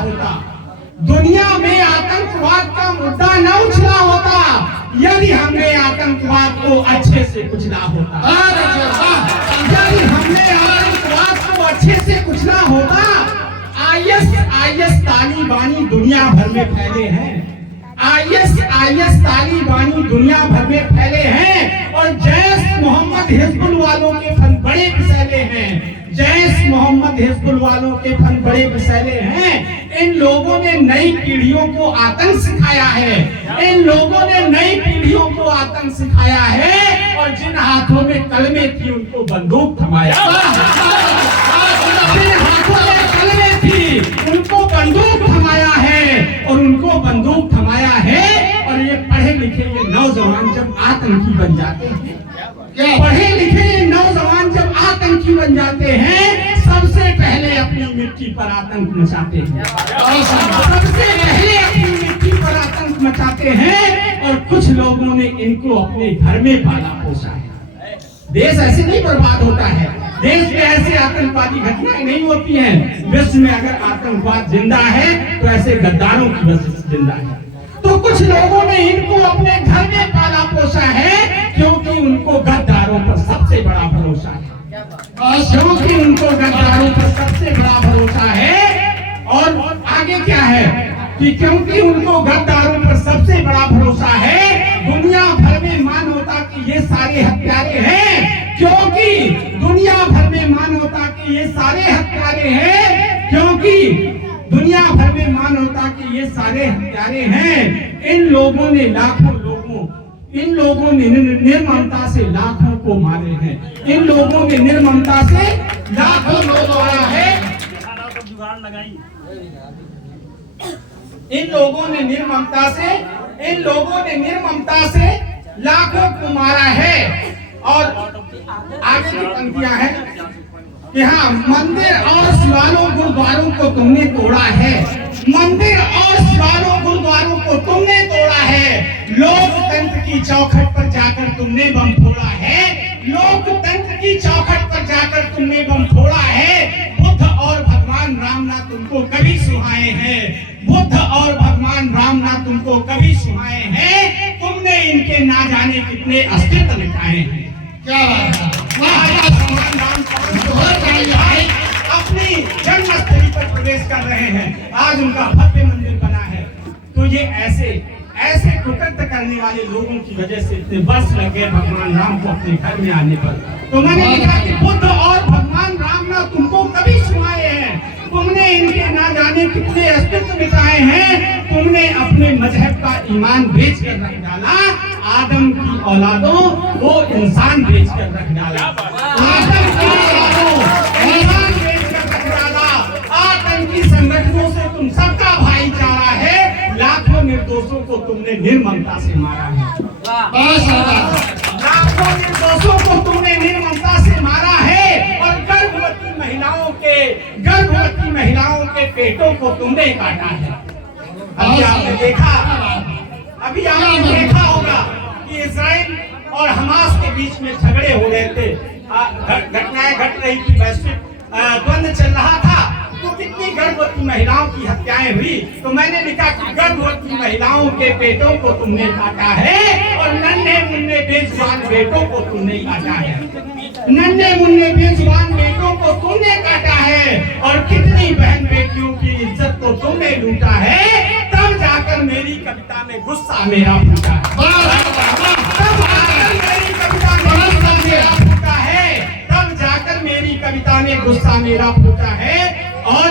होता, दुनिया में आतंकवाद का मुद्दा न उछला होता यदि हमने आतंकवाद को अच्छे से कुचला होता। यदि हमने आतंकवाद को अच्छे से कुचला होता। आईएस तालिबानी दुनिया भर में फैले हैं। आईएस तालिबानी दुनिया भर में फैले हैं और जैश मोहम्मद हिजबुल वालों के फन बड़े विषैले हैं। जैश मोहम्मद हिजबुल वालों के फन बड़े विषैले हैं। इन लोगों ने नई पीढ़ियों को आतंक सिखाया है। इन लोगों ने नई पीढ़ियों को आतंक सिखाया है और जिन हाथों में कलमे थी उनको बंदूक थमाया। जिन हाथों में कलमे थी उनको बंदूक थमाया है और उनको बंदूक थमाया है। और ये पढ़े लिखे ये नौजवान जब आतंकी बन जाते हैं, पढ़े लिखे ये नौजवान जब आतंकी बन जाते हैं, सबसे पहले अपनी मिट्टी पर आतंक मचाते हैं। सबसे पहले अपनी मिट्टी पर आतंक मचाते हैं और कुछ लोगों ने इनको अपने घर में पाला पोसा है। देश ऐसे नहीं बर्बाद होता है। देश में ऐसे आतंकवादी घटनाएं नहीं होती हैं। विश्व में अगर आतंकवाद जिंदा है तो ऐसे गद्दारों की वजह से जिंदा है। तो कुछ लोगों ने इनको अपने घर में पाला पोसा है क्योंकि उनको गद्दारों पर सबसे बड़ा भरोसा है। क्योंकि उनको गद्दारों पर सबसे बड़ा भरोसा है। और आगे क्या है कि क्योंकि उनको गद्दारों पर सबसे बड़ा भरोसा है, दुनिया भर में मानवता की ये सारे हत्यारे हैं। क्योंकि दुनिया भर में मानवता के ये सारे हत्यारे हैं, क्योंकि दुनिया भर में मानवता के ये सारे हत्यारे हैं। इन लोगों ने लाखों लोगों, इन लोगों ने निर्ममता से लाखों को मारे हैं। इन लोगों ने निर्ममता से लाखों लोग मारा है। इन लोगों ने निर्ममता से लाखों को मारा है। और आगे की पंक्तियां हैं कि हाँ, मंदिर और शिवालयों गुरुद्वारों को तुमने तोड़ा है। मंदिर और शिवालयों गुरुद्वारों को तुमने तोड़ा है। लोकतंत्र की चौखट पर जाकर तुमने बम फोड़ा है। लोकतंत्र की चौखट पर जाकर तुमने बम फोड़ा है। बुद्ध और भगवान राम ना तुमको कभी सुहाए हैं। बुद्ध और भगवान राम ना तुमको कभी सुहाए हैं। तुमने इनके ना जाने कितने अस्तित्व मिटाए हैं। क्या बात है। भगवान राम अपनी जन्मस्थली पर प्रवेश कर रहे हैं। आज उनका भव्य मंदिर बना है। तो ये ऐसे कुकृत्य करने वाले लोगों की वजह से इतने वर्ष लग गए भगवान राम को अपने घर में आने पर। तो मैंने लिखा कि बुद्ध और भगवान राम ना तुमको कभी सुनाए हैं। तुमने इनके ना जाने कितने अस्तित्व मिटाए हैं। तुमने अपने मजहब का ईमान बेच कर रख डाला। आदम की औलादों वो इंसान बेच कर रख डाला। आदम की औलादों इंसान बेच कर रख डाला। आतंकी संगठनों से तुम सबका भाईचारा है। लाखों निर्दोषों को तुमने निर्ममता से मारा है। लाखों निर्दोषों को तुमने निर्ममता से मारा है। और गर्भवती महिलाओं के पेटों को तुमने काटा है। अभी आपने देखा होगा कि इजराइल और हमास के बीच में झगड़े हो रहे थे। घटनाएं घट रही थी, वैश्विक द्वंद्व चल रहा था। तो कितनी गर्भवती महिलाओं की हत्याएं हुई। तो मैंने लिखा कि गर्भवती महिलाओं के पेटों को तुमने काटा है और नन्हे मुन्ने बेजुबान बेटों को तुमने काटा है। नन्हे मुन्ने बेजुबान बेटों को तुमने काटा है। और कितनी बहन बेटियों की इज्जत को तुमने लूटा है। तब जाकर मेरी कविता में गुस्सा मेरा फूटा है। तब जाकर मेरी कविता में गुस्सा मेरा फूटा है। तब जाकर मेरी कविता में गुस्सा मेरा फूटा है। और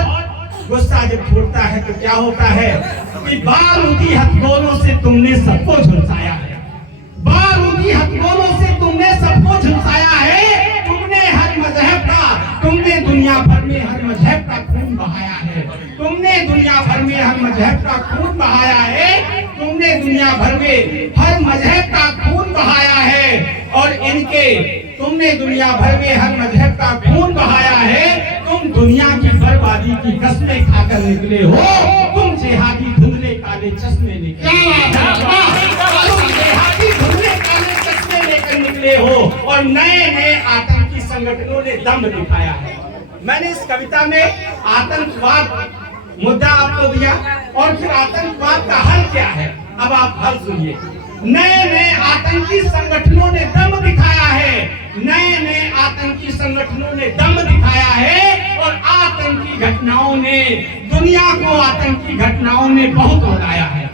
गुस्सा जब फूटता है तो क्या होता है कि बारूदी हथगोलों से तुमने सबको झुलसाया है। बारूदी हथगोलों से तुमने सबको झुलसाया है। तुमने हर मजहब का, तुमने दुनिया भर में हर मजहब का खून बहाया है। तुमने दुनिया भर में हर मजहब का खून बहाया है। तुमने दुनिया भर में हर मजहब का खून बहाया है। और तुमने दुनिया भर में हर मजहब का खून बहाया है। तुम दुनिया की बर्बादी की कस्में खाकर निकले हो। तुम जिहादी धुंधले काले चश्मे लेकर निकले हो और नए आतंकी संगठनों ने दम दिखाया है। मैंने इस कविता में आतंकवाद मुद्दा आपको दिया और फिर आतंकवाद का हल क्या है। अब आप हल सुनिए। नए नए आतंकी संगठनों ने दम दिखाया है, नए नए आतंकी संगठनों ने दम दिखाया है और आतंकी घटनाओं ने दुनिया को आतंकी घटनाओं ने बहुत रुलाया है,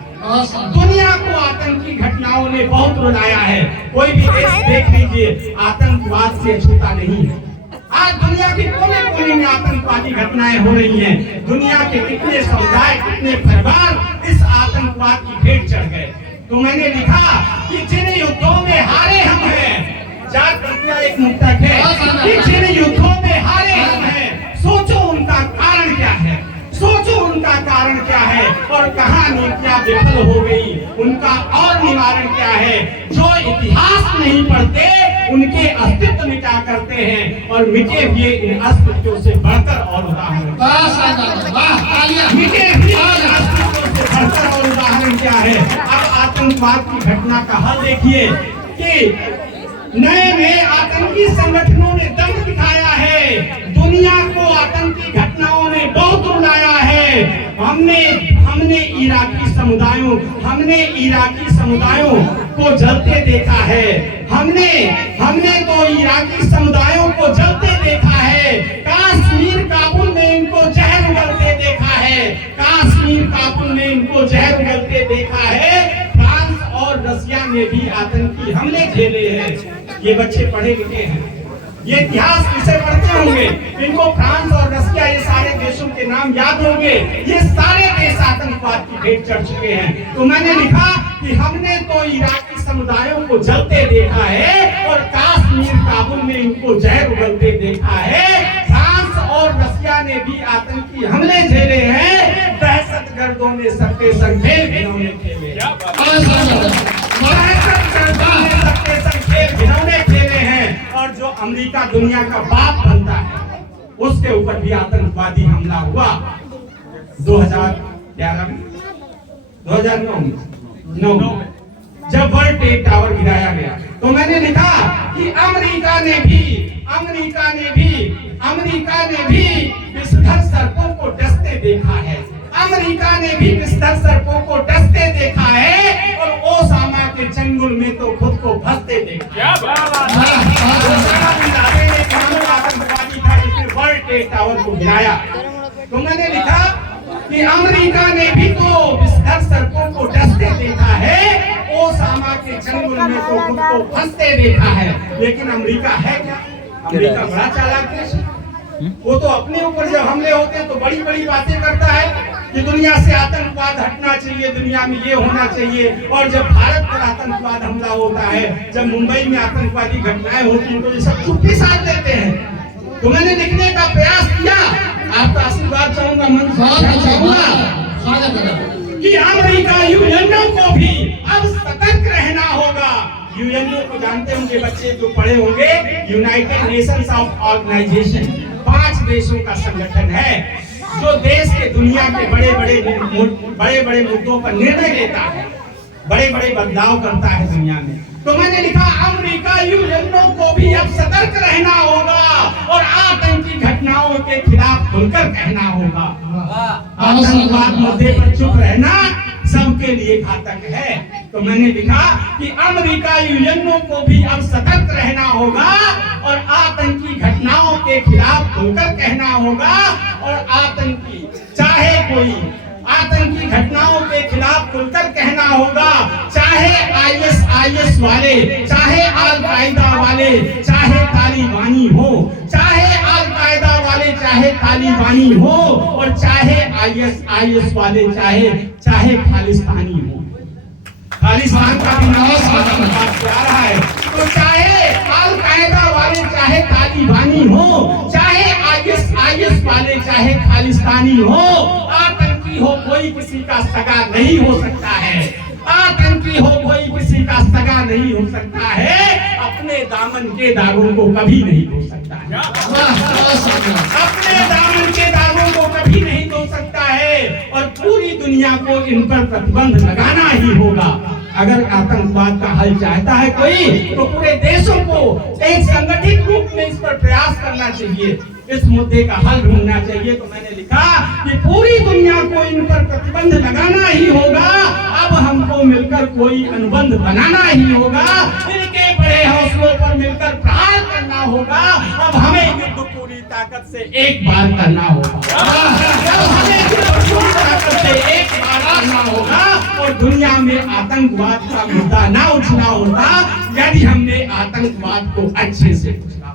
दुनिया को आतंकी घटनाओं ने बहुत रुलाया है। कोई भी देश देख लीजिए आतंकवाद से छूटा नहीं है। आज दुनिया के कोने कोने में आतंकवादी घटनाएं हो रही हैं। दुनिया के कितने समुदाय, कितने परिवार इस आतंकवाद की भेंट चढ़ गए। तो मैंने लिखा कि जिन युद्धों में हारे हम हैं, जाट प्रक्रिया एक मुक्तक है कि जिन युद्धों में हारे हम हैं, सोचो उनका कारण क्या है, सोचो उनका कारण क्या है और कहां नीतियां विफल हो गई, उनका और निवारण क्या है। जो इतिहास नहीं पढ़ते उनके अस्तित्व मिटा करते हैं और मिटे हुए इन अस्तित्वों से बढ़कर और उदाहरण, मिटे हुए अस्तित्वों से बढ़कर और उदाहरण क्या है। अब आतंकवाद की घटना का हल देखिए कि नए नए आतंकी संगठनों ने दम दिखाया है, दुनिया को आतंकी घटनाओं ने बहुत रुलाया है। हमने इराकी समुदायों को जलते देखा है, हमने तो इराकी समुदायों को जलते देखा है। कश्मीर काबुल में इनको जहर उगलते देखा है, कश्मीर काबुल में इनको जहर उगलते देखा है। फ्रांस और रसिया ने भी आतंकी हमले झेले हैं। ये बच्चे पढ़े लिखे हैं, ये इतिहास विषय पढ़ते होंगे, इनको फ्रांस और रसिया ये सारे देशों के नाम याद होंगे। ये सारे देश आतंकवाद की भेंट चढ़ चुके हैं। तो मैंने लिखा कि हमने तो इराकी समुदायों को जलते देखा है और कश्मीर काबुल में इनको जहर उगलते देखा है। फ्रांस और रसिया ने भी आतंकी हमले झेले हैं। दहशतगर्दों ने सबके संग खेल घिनौने खेले, घिनौने खेले हैं। और जो अमेरिका दुनिया का बाप बनता है उसके ऊपर भी आतंकवादी हमला हुआ 2011 में, 2009 में जब वर्ल्ड ट्रेड टावर गिराया गया। तो मैंने लिखा कि अमेरिका ने भी विषधर सर्पों को डसते देखा है, अमेरिका ने भी विषधर सर्पों को डसते देखा है और ओसामा के चंगुल में तो खुद को फंसते देखा। आतंकवादी था जिसने वर्ल्ड ट्रेड टावर को गिराया। तो मैंने लिखा कि अमेरिका ने भी तो विषधर सर्पों को डसते देखा है, ओसामा के चंगुल में तो खुद को फंसते देखा है। लेकिन अमेरिका है क्या? अमेरिका बड़ा चालाक देश है। वो तो अपने ऊपर जब हमले होते हैं तो बड़ी बड़ी बातें करता है कि दुनिया से आतंकवाद हटना चाहिए, दुनिया में ये होना चाहिए। और जब भारत पर आतंकवाद हमला होता है, जब मुंबई में आतंकवादी घटनाएं होती हैं तो ये सब चुप्पी साध लेते हैं। तो मैंने लिखने का प्रयास किया, आपका आशीर्वाद चाहूंगा, मन चाहूंगा कि अमेरिका यूएनओ को भी अब सतर्क रहना होगा। यूएनओ को जानते होंगे बच्चे जो पढ़े होंगे, यूनाइटेड नेशंस ऑफ ऑर्गेनाइजेशन 5 देशों का संगठन है जो देश के दुनिया के बड़े बड़े मुद्दों पर निर्णय लेता है, बड़े बड़े बदलाव करता है दुनिया में। तो मैंने लिखा अमेरिका यूएनओ को भी अब सतर्क रहना होगा और आतंकी घटनाओं के खिलाफ खुलकर कहना होगा। आतंकवाद मुद्दे पर चुप रहना सबके लिए घातक है। तो मैंने लिखा कि अमेरिका यूएनओ को भी अब सतर्क रहना होगा और आतंकी घटनाओं के खिलाफ खुलकर कहना होगा। और आतंकी चाहे कोई आतंकी घटनाओं के खिलाफ खुलकर कहना होगा, चाहे आईएस वाले, चाहे अल कायदा वाले, चाहे तालिबानी हो, चाहे अल कायदा वाले, चाहे तालिबानी हो, और चाहे आईएस वाले, चाहे खालिस्तानी हो। खालिस्तान का भी नाम आ रहा है। तो चाहे अल कायदा वाले, चाहे तालिबानी हो, चाहे आईएस वाले, चाहे खालिस्तानी हो, आतंकी हो कोई किसी का सगा नहीं हो सकता है। आतंकी हो कोई किसी का सगा नहीं हो सकता है। अपने दामन के दागों को कभी नहीं धो सकता है, अपने दामन के दागों को कभी नहीं धो सकता है। और पूरी दुनिया को इन पर प्रतिबंध लगाना ही होगा। अगर आतंकवाद का हल चाहता है कोई, तो पूरे देशों को एक संगठित रूप में इस पर प्रयास करना चाहिए। इस मुद्दे का हल ढूंढना चाहिए। तो मैंने लिखा कि पूरी दुनिया को इन पर प्रतिबंध लगाना ही होगा, अब हमको मिलकर कोई अनुबंध बनाना ही होगा, इनके बड़े हौसलों पर मिलकर प्रहार करना होगा। अब हमें युद्ध पूरी ताकत से एक बार करना होगा, अब हमें युद्ध पूरी ताकत से एक बार करना होगा और दुनिया में आतंकवाद का मुद्दा ना उठना होगा यदि हमने आतंकवाद को अच्छे से उठना।